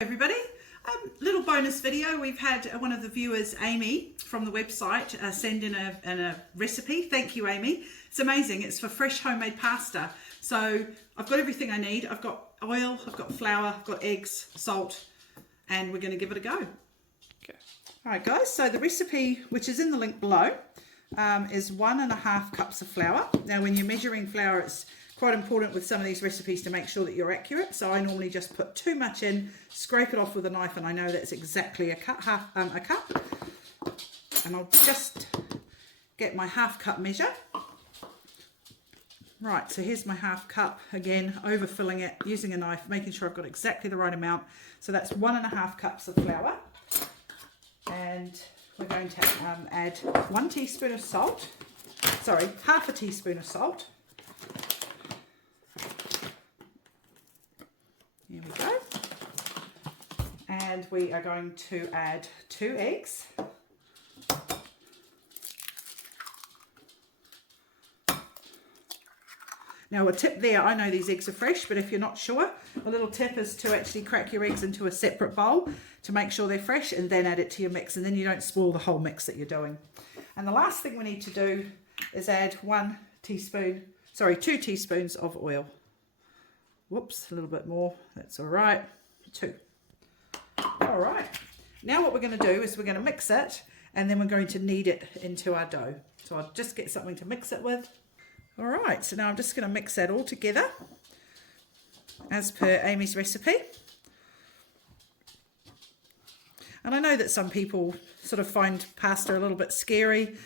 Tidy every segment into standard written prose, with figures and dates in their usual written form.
Everybody, little bonus video. We've had one of the viewers, Amy, from the website send in a recipe. Thank you, Amy. It's amazing. It's for fresh homemade pasta. So I've got everything I need. I've got oil, I've got flour, I've got eggs, salt, and we're going to give it a go. Okay. All right, guys. So the recipe, which is in the link below, is 1.5 cups of flour. Now, when you're measuring flour, it's quite important with some of these recipes to make sure that you're accurate. So I normally just put too much in, scrape it off with a knife, and I know that's exactly a cup. And I'll just get my half cup measure. Right, so here's my half cup. Again, overfilling it, using a knife, making sure I've got exactly the right amount. So that's 1.5 cups of flour. And we're going to add 1 teaspoon of salt. Sorry, half a teaspoon of salt. Here we go. And we are going to add 2 eggs. Now a tip there, I know these eggs are fresh, but if you're not sure, a little tip is to actually crack your eggs into a separate bowl to make sure they're fresh and then add it to your mix, and then you don't spoil the whole mix that you're doing. And the last thing we need to do is add 2 teaspoons of oil. Whoops, a little bit more, that's all right, 2. All right, now what we're going to do is we're going to mix it, and then we're going to knead it into our dough. So I'll just get something to mix it with. All right, so now I'm just going to mix that all together as per Amy's recipe. And I know that some people sort of find pasta a little bit scary.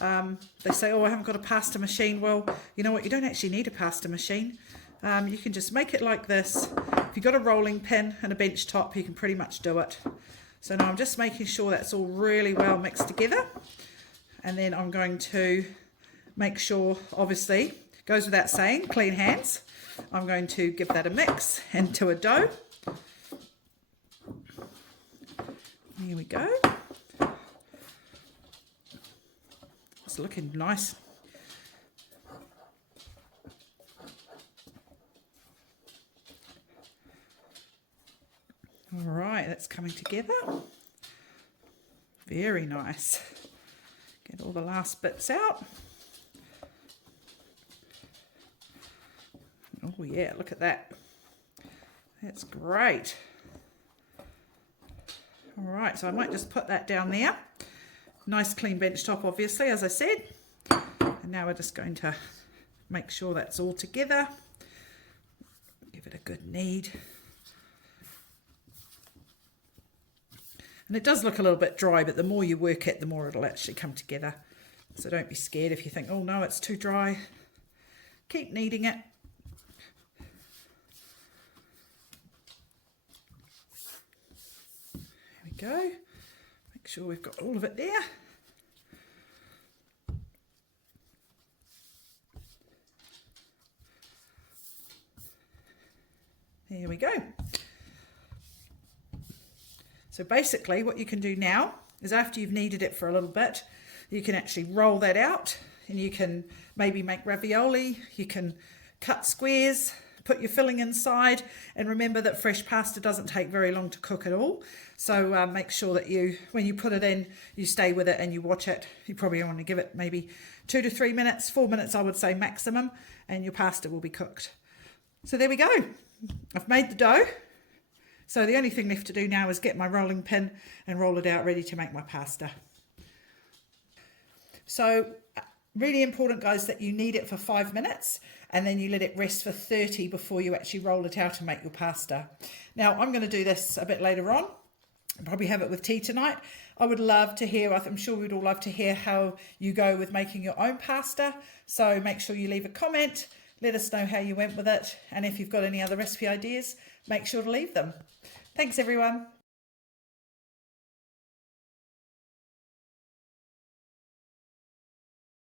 They say, oh, I haven't got a pasta machine. Well, you know what, you don't actually need a pasta machine. You can just make it like this. If you've got a rolling pin and a bench top, you can pretty much do it. So now I'm just making sure that's all really well mixed together. And then I'm going to make sure, obviously, goes without saying, clean hands. I'm going to give that a mix into a dough. Here we go. It's looking nice. All right, that's coming together. Very nice. Get all the last bits out. Oh yeah, look at that. That's great. All right, so I might just put that down there. Nice clean bench top, obviously, as I said. And now we're just going to make sure that's all together. Give it a good knead. And it does look a little bit dry, but the more you work it, the more it'll actually come together. So don't be scared if you think, oh no, it's too dry. Keep kneading it. There we go. Make sure we've got all of it there. There we go. So basically what you can do now is after you've kneaded it for a little bit, you can actually roll that out and you can maybe make ravioli, you can cut squares, put your filling inside, and remember that fresh pasta doesn't take very long to cook at all. So make sure that when you put it in, you stay with it and you watch it. You probably want to give it maybe 2 to 3 minutes, 4 minutes I would say maximum, and your pasta will be cooked. So there we go. I've made the dough. So the only thing left to do now is get my rolling pin and roll it out ready to make my pasta. So really important, guys, that you knead it for 5 minutes and then you let it rest for 30 before you actually roll it out and make your pasta. Now I'm going to do this a bit later on. I'll probably have it with tea tonight. I would love to hear, I'm sure we'd all love to hear how you go with making your own pasta. So make sure you leave a comment. Let us know how you went with it. And if you've got any other recipe ideas, make sure to leave them. Thanks, everyone.